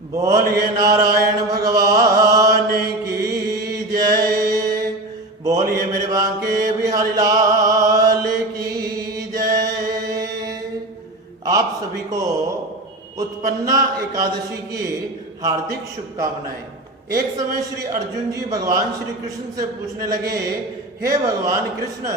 बोलिए नारायण भगवान की जय। बोलिए मेरे बांके बिहारी लाल की जय। आप सभी को उत्पन्ना एकादशी की हार्दिक शुभकामनाएं। एक समय श्री अर्जुन जी भगवान श्री कृष्ण से पूछने लगे, हे भगवान कृष्ण,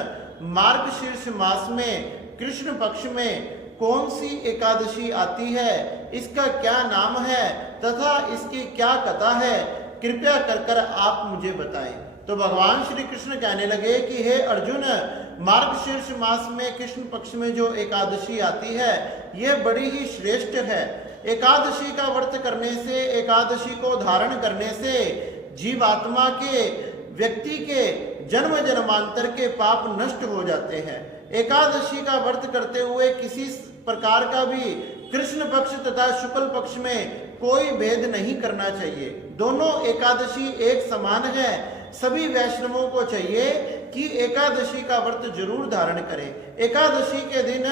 मार्गशीर्ष मास में कृष्ण पक्ष में कौन सी एकादशी आती है, इसका क्या नाम है तथा इसकी क्या कथा है, कृपया कर आप मुझे बताएं। तो भगवान श्री कृष्ण कहने लगे कि हे अर्जुन, मार्गशीर्ष मास में कृष्ण पक्ष में जो एकादशी आती है यह बड़ी ही श्रेष्ठ है। एकादशी का व्रत करने से, एकादशी को धारण करने से जीवात्मा के, व्यक्ति के जन्म जन्मांतर के पाप नष्ट हो जाते हैं। एकादशी का व्रत करते हुए किसी प्रकार का भी कृष्ण पक्ष तथा शुक्ल पक्ष में कोई भेद नहीं करना चाहिए। दोनों एकादशी एक समान है। सभी वैष्णवों को चाहिए कि एकादशी का व्रत जरूर धारण करें। एकादशी के दिन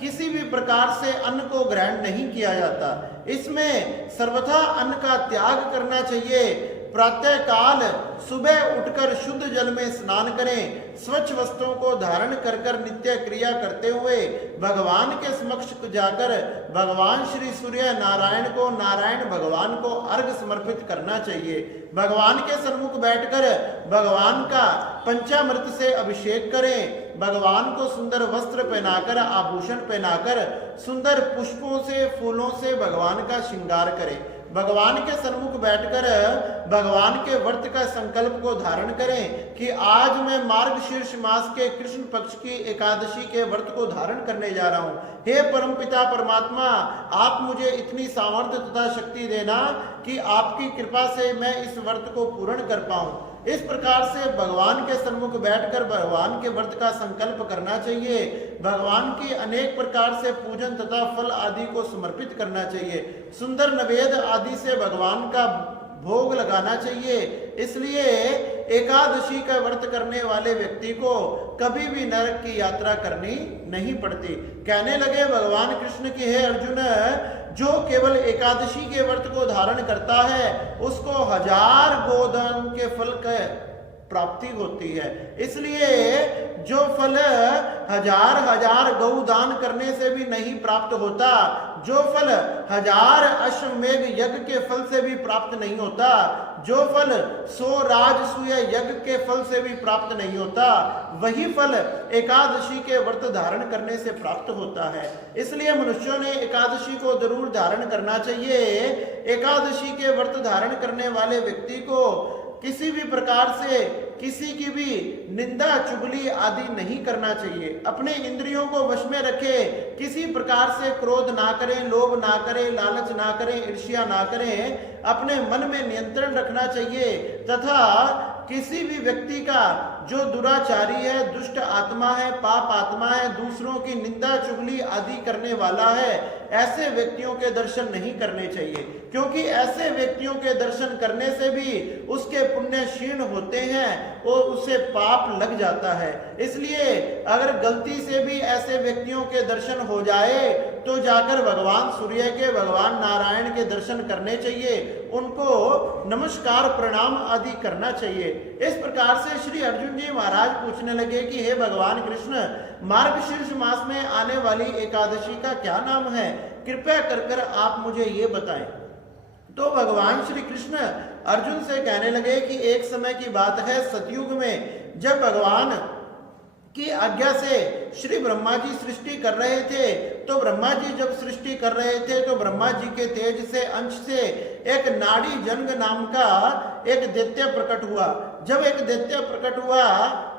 किसी भी प्रकार से अन्न को ग्रहण नहीं किया जाता। इसमें सर्वथा अन्न का त्याग करना चाहिए। प्रातः काल सुबह उठकर शुद्ध जल में स्नान करें। स्वच्छ वस्त्रों को धारण कर नित्य क्रिया करते हुए भगवान के समक्ष जाकर भगवान श्री सूर्य नारायण भगवान को अर्घ समर्पित करना चाहिए। भगवान के सन्मुख बैठकर भगवान का पंचामृत से अभिषेक करें। भगवान को सुंदर वस्त्र पहनाकर, आभूषण पहनाकर, सुंदर पुष्पों से, फूलों से भगवान का श्रृंगार करें। भगवान के सन्मुख बैठकर भगवान के व्रत का संकल्प को धारण करें कि आज मैं मार्गशीर्ष मास के कृष्ण पक्ष की एकादशी के व्रत को धारण करने जा रहा हूँ। हे परमपिता परमात्मा, आप मुझे इतनी सामर्थ्य तथा शक्ति देना कि आपकी कृपा से मैं इस व्रत को पूर्ण कर पाऊं। इस प्रकार से भगवान के सन्मुख बैठकर भगवान के व्रत का संकल्प करना चाहिए। भगवान की अनेक प्रकार से पूजन तथा फल आदि को समर्पित करना चाहिए। सुंदर नवेद आदि से भगवान का भोग लगाना चाहिए। इसलिए एकादशी का व्रत करने वाले व्यक्ति को कभी भी नरक की यात्रा करनी नहीं पड़ती। कहने लगे भगवान कृष्ण की, हे अर्जुन, जो केवल एकादशी के व्रत को धारण करता है उसको 1000 गोदान के फल का प्राप्ति होती है। इसलिए जो फल 1000 गौदान करने से भी नहीं प्राप्त होता, जो फल 1000 अश्वमेध यज्ञ के फल से भी प्राप्त नहीं होता, जो फल 100 राजसूय यज्ञ के फल से भी प्राप्त नहीं होता, वही फल एकादशी के व्रत धारण करने से प्राप्त होता है। इसलिए मनुष्यों ने एकादशी को जरूर धारण करना चाहिए। एकादशी के व्रत धारण करने वाले व्यक्ति को किसी भी प्रकार से किसी की भी निंदा चुगली आदि नहीं करना चाहिए। अपने इंद्रियों को वश में रखे, किसी प्रकार से क्रोध ना करें, लोभ ना करें, लालच ना करें, ईर्ष्या ना करें। अपने मन में नियंत्रण रखना चाहिए तथा किसी भी व्यक्ति का जो दुराचारी है, दुष्ट आत्मा है, पाप आत्मा है, दूसरों की निंदा चुगली आदि करने वाला है, ऐसे व्यक्तियों के दर्शन नहीं करने चाहिए। क्योंकि ऐसे व्यक्तियों के दर्शन करने से भी उसके पुण्य क्षीण होते हैं और उसे पाप लग जाता है। इसलिए अगर गलती से भी ऐसे व्यक्तियों के दर्शन हो जाए तो जाकर भगवान सूर्य के, भगवान नारायण के दर्शन करने चाहिए। उनको नमस्कार प्रणाम आदि करना चाहिए। इस प्रकार से श्री अर्जुन जी महाराज पूछने लगे कि हे भगवान कृष्ण, मार्गशीर्ष मास में आने वाली एकादशी का क्या नाम है, कृपया कर आप मुझे ये बताएं। तो भगवान श्री कृष्ण अर्जुन से कहने लगे कि एक समय की बात है, सतयुग में जब भगवान की आज्ञा से श्री ब्रह्मा जी सृष्टि कर रहे थे, तो ब्रह्मा जी जब सृष्टि कर रहे थे तो ब्रह्मा जी के तेज से, अंश से एक नाड़ी जंग नाम का एक दैत्य प्रकट हुआ। जब एक दैत्य प्रकट हुआ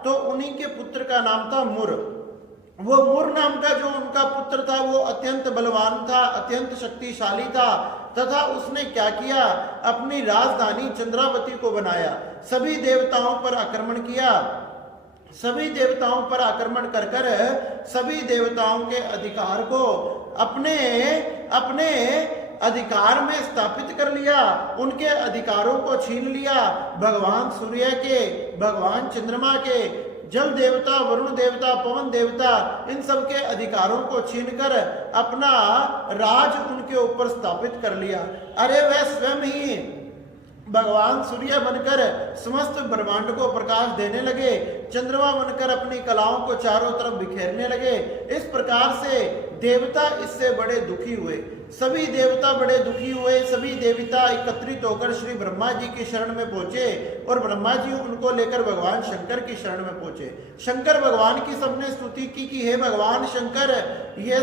तो उन्हीं के पुत्र का नाम था मुर। वो मुर नाम का जो उनका पुत्र था वो अत्यंत बलवान था, अत्यंत शक्तिशाली था तथा उसने क्या किया, अपनी राजधानी चंद्रावती को बनाया। सभी देवताओं पर आक्रमण किया। सभी देवताओं पर आक्रमण कर सभी देवताओं के अधिकार को अपने अपने अधिकार में स्थापित कर लिया। उनके अधिकारों को छीन लिया। भगवान सूर्य के, भगवान चंद्रमा के, जल देवता, वरुण देवता, पवन देवता, इन सब के अधिकारों को छीनकर अपना राज उनके ऊपर स्थापित कर लिया। अरे वह स्वयं ही भगवान सूर्य बनकर समस्त ब्रह्मांड को प्रकाश देने लगे, चंद्रमा बनकर अपनी कलाओं को चारों तरफ बिखेरने लगे। इस प्रकार से देवता इससे बड़े दुखी हुए, सभी देवता बड़े दुखी हुए। सभी देवता एकत्रित होकर श्री ब्रह्मा जी की शरण में पहुंचे और ब्रह्मा जी उनको लेकर भगवान शंकर की शरण में पहुंचे। शंकर भगवान की सबने स्तुति की कि हे भगवान शंकर, ये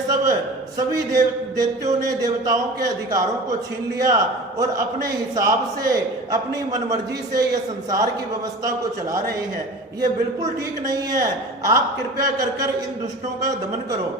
सभी दैत्यों ने देवताओं के अधिकारों को छीन लिया और अपने हिसाब से, अपनी मनमर्जी से ये संसार की व्यवस्था को चला रहे हैं। ये बिल्कुल ठीक नहीं है। आप कृपया कर कर इन दुष्टों का दमन करो।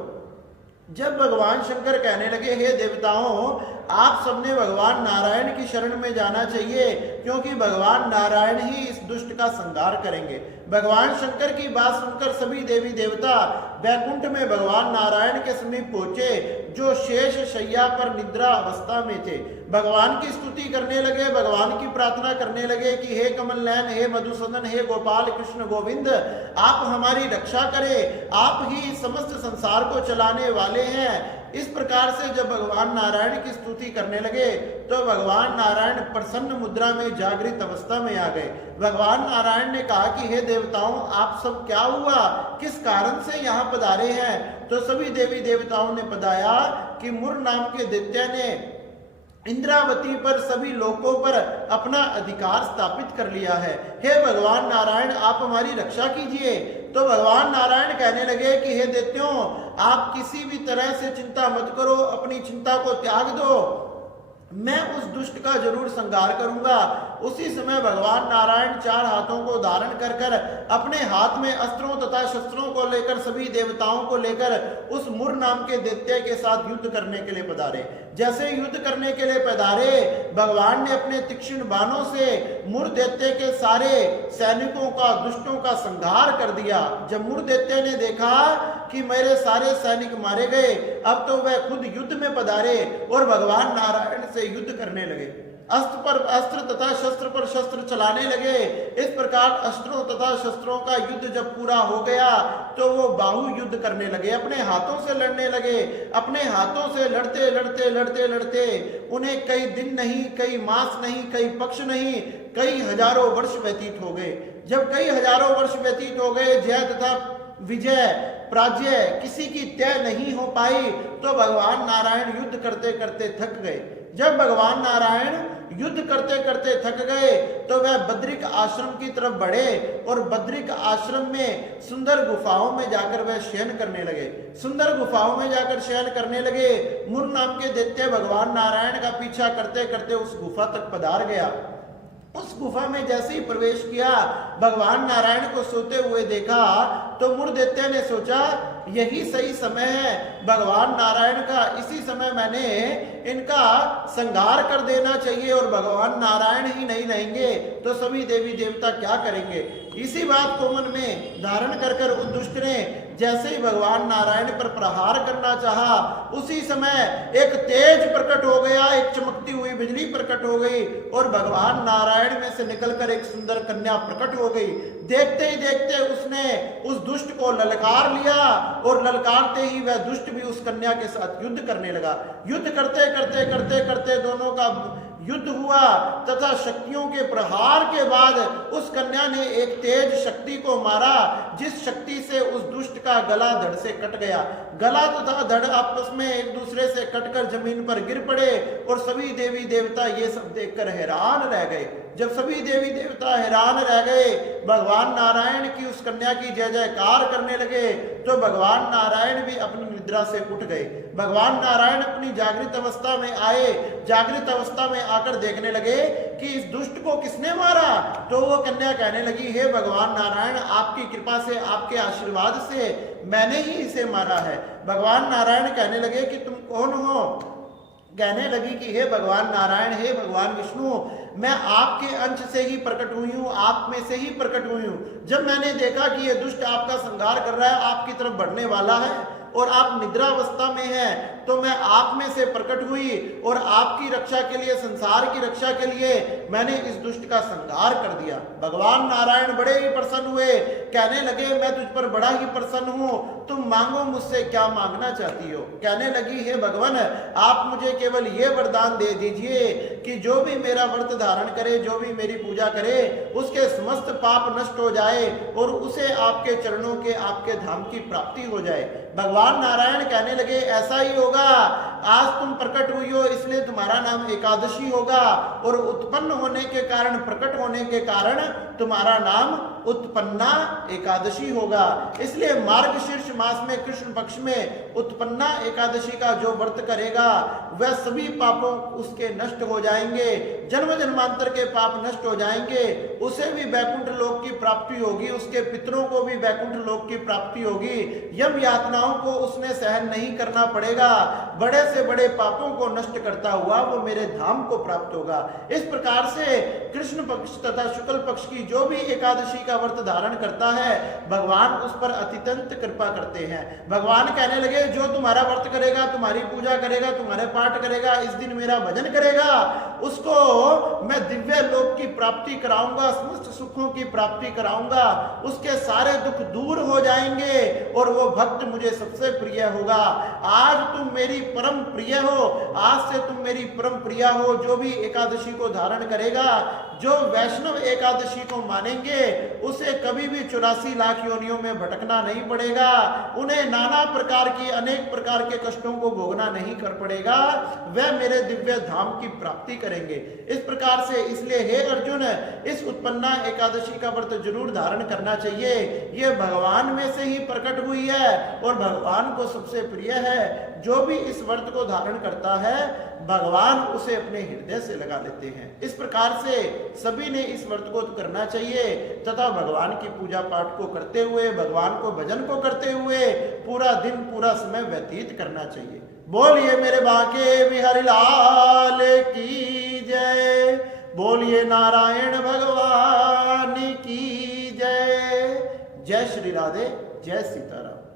जब भगवान शंकर कहने लगे, हे देवताओं, आप सबने भगवान नारायण की शरण में जाना चाहिए, क्योंकि भगवान नारायण ही इस दुष्ट का संहार करेंगे। भगवान शंकर की बात सुनकर सभी देवी देवता वैकुंठ में भगवान नारायण के समीप पहुंचे, जो शेष शैया पर निद्रा अवस्था में थे। भगवान की स्तुति करने लगे, भगवान की प्रार्थना करने लगे कि हे कमल नयन, हे मधुसूदन, हे गोपाल कृष्ण गोविंद, आप हमारी रक्षा करें, आप ही समस्त संसार को चलाने वाले हैं। इस प्रकार से जब भगवान नारायण की स्तुति करने लगे तो भगवान नारायण प्रसन्न मुद्रा में जागृत अवस्था में आ गए। भगवान नारायण ने कहा कि हे देवताओं, आप सब क्या हुआ, किस कारण से यहाँ पधारे हैं? तो सभी देवी देवताओं ने बताया कि मुर नाम के दैत्य ने इंद्रावती पर, सभी लोकों पर अपना अधिकार स्थापित कर लिया है। हे भगवान नारायण, आप हमारी रक्षा कीजिए। तो भगवान नारायण कहने लगे कि हे दैत्यों, आप किसी भी तरह से चिंता मत करो, अपनी चिंता को त्याग दो, मैं उस दुष्ट का जरूर संहार करूंगा। उसी समय भगवान नारायण चार हाथों को धारण कर कर अपने हाथ में अस्त्रों तथा शस्त्रों को लेकर सभी देवताओं को लेकर उस मुर नाम के दैत्य के साथ युद्ध करने के लिए पधारे। जैसे युद्ध करने के लिए पधारे, भगवान ने अपने तीक्ष्ण बाणों से मुर दैत्य के सारे सैनिकों का, दुष्टों का संहार कर दिया। जब मुर दैत्य ने देखा कि मेरे सारे सैनिक मारे गए, अब तो वह खुद युद्ध में पधारे और भगवान नारायण से युद्ध करने लगे। अस्त्र पर अस्त्र तथा शस्त्र पर शस्त्र चलाने लगे। इस प्रकार अस्त्रों तथा शस्त्रों का युद्ध जब पूरा हो गया तो वो बाहु युद्ध करने लगे, अपने हाथों से लड़ने लगे। अपने हाथों से लड़ते लड़ते लड़ते लड़ते उन्हें कई दिन नहीं, कई मास नहीं, कई पक्ष नहीं, कई हजारों वर्ष व्यतीत हो गए। जब कई हजारों वर्ष व्यतीत हो गए, जय तथा विजय पराजय किसी की तय नहीं हो पाई, तो भगवान नारायण युद्ध करते करते थक गए। जब भगवान नारायण युद्ध करते करते थक गए तो वह बद्रिक आश्रम की तरफ बढ़े और बद्रिक आश्रम में सुंदर गुफाओं में जाकर वह शयन करने लगे। सुंदर गुफाओं में जाकर शयन करने लगे। मुर नाम के दैत्य भगवान नारायण का पीछा करते करते उस गुफा तक पधार गया। उस गुफा में जैसे ही प्रवेश किया, भगवान नारायण को सोते हुए देखा तो मुर दैत्य ने सोचा यही सही समय है भगवान नारायण का, इसी समय मैंने इनका संहार कर देना चाहिए और भगवान नारायण ही नहीं रहेंगे तो सभी देवी देवता क्या करेंगे। इसी बात को मन में धारण कर कर उस दुष्ट ने जैसे ही भगवान नारायण पर प्रहार करना चाहा, उसी समय एक तेज प्रकट हो गया, एक चमकती हुई बिजली प्रकट हो गई और भगवान नारायण में से निकलकर एक सुंदर कन्या प्रकट हो गई। देखते ही देखते उसने उस दुष्ट को ललकार लिया और ललकारते ही वह दुष्ट भी उस कन्या के साथ युद्ध करने लगा। युद्ध करते करते करते करते दोनों का युद्ध हुआ तथा शक्तियों के प्रहार के बाद उस कन्या ने एक तेज शक्ति को मारा, जिस शक्ति से उस दुष्ट का गला धड़ से कट गया। गला तथा धड़ आपस में एक दूसरे से कटकर जमीन पर गिर पड़े और सभी देवी देवता ये सब देखकर हैरान रह गए। जब सभी देवी देवता हैरान रह गए, भगवान नारायण की उस कन्या की जय जयकार करने लगे तो भगवान नारायण भी अपनी निद्रा से उठ गए। भगवान नारायण अपनी जागृत अवस्था में आए। जागृत अवस्था में आकर देखने लगे कि इस दुष्ट को किसने मारा। तो वो कन्या कहने लगी, हे भगवान नारायण, आपकी कृपा से, आपके आशीर्वाद से मैंने ही इसे मारा है। भगवान नारायण कहने लगे कि तुम कौन हो। कहने लगी कि हे भगवान नारायण, हे भगवान विष्णु, मैं आपके अंश से ही प्रकट हुई हूँ, आप में से ही प्रकट हुई हूँ। जब मैंने देखा कि ये दुष्ट आपका संहार कर रहा है, आपकी तरफ बढ़ने वाला है और आप निद्रावस्था में हैं, तो मैं आप में से प्रकट हुई और आपकी रक्षा के लिए, संसार की रक्षा के लिए मैंने इस दुष्ट का संहार कर दिया। भगवान नारायण बड़े ही प्रसन्न हुए, कहने लगे मैं तुझ पर बड़ा ही प्रसन्न हूं, तुम मांगो मुझसे क्या मांगना चाहती हो। कहने लगी हे भगवान, आप मुझे केवल ये वरदान दे दीजिए कि जो भी मेरा व्रत धारण करे, जो भी मेरी पूजा करे, उसके समस्त पाप नष्ट हो जाए और उसे आपके चरणों के, आपके धाम की प्राप्ति हो जाए। भगवान नारायण कहने लगे ऐसा ही होगा, आज तुम प्रकट हुई हो इसलिए तुम्हारा नाम एकादशी होगा और उत्पन्न होने के कारण, प्रकट होने के कारण तुम्हारा नाम उत्पन्ना एकादशी होगा। इसलिए मार्गशीर्ष मास में कृष्ण पक्ष में उत्पन्ना एकादशी का जो व्रत करेगा वह सभी पापों उसके नष्ट हो जाएंगे, जन्म जन्मांतर के पाप नष्ट हो जाएंगे, उसे भी बैकुंठ लोक की प्राप्ति होगी, उसके पितरों को भी बैकुंठ लोक की प्राप्ति होगी, यम यातनाओं को उसने सहन नहीं करना पड़ेगा, बड़े से बड़े पापों को नष्ट करता हुआ वो मेरे धाम को प्राप्त होगा। इस प्रकार से कृष्ण पक्ष तथा शुक्ल पक्ष की जो भी एकादशी का व्रत धारण करता है भगवान उस पर अत्यंत कृपा करते हैं। भगवान कहने लगे जो तुम्हारा व्रत करेगा, तुम्हारी पूजा करेगा, तुम्हारे पाठ करेगा, इस दिन मेरा भजन करेगा, उसको मैं दिव्य लोक की प्राप्ति कराऊंगा, समस्त सुखों की प्राप्ति कराऊंगा, उसके सारे दुख दूर हो जाएंगे और वो भक्त मुझे सबसे प्रिय होगा। आज तुम मेरी परम प्रिय हो, आज से तुम मेरी परम प्रिया हो। जो भी एकादशी को धारण करेगा, जो वैष्णव एकादशी को मानेंगे, उसे कभी भी 84 लाख योनियों में भटकना नहीं पड़ेगा, उन्हें नाना प्रकार की, अनेक प्रकार के कष्टों को भोगना नहीं कर पड़ेगा, वह मेरे दिव्य धाम की प्राप्ति करेंगे। इस प्रकार से इसलिए हे अर्जुन, इस उत्पन्ना एकादशी का व्रत जरूर धारण करना चाहिए। यह भगवान में से ही प्रकट हुई है और भगवान को सबसे प्रिय है। जो भी इस व्रत को धारण करता है भगवान उसे अपने हृदय से लगा लेते हैं। इस प्रकार से सभी ने इस व्रत को करना चाहिए तथा भगवान की पूजा पाठ को करते हुए, भगवान को भजन को करते हुए पूरा दिन, पूरा समय व्यतीत करना चाहिए। बोलिए मेरे बांके बिहारी लाल की जय, बोलिए नारायण भगवान की जय। जय श्री राधे, जय सीताराम।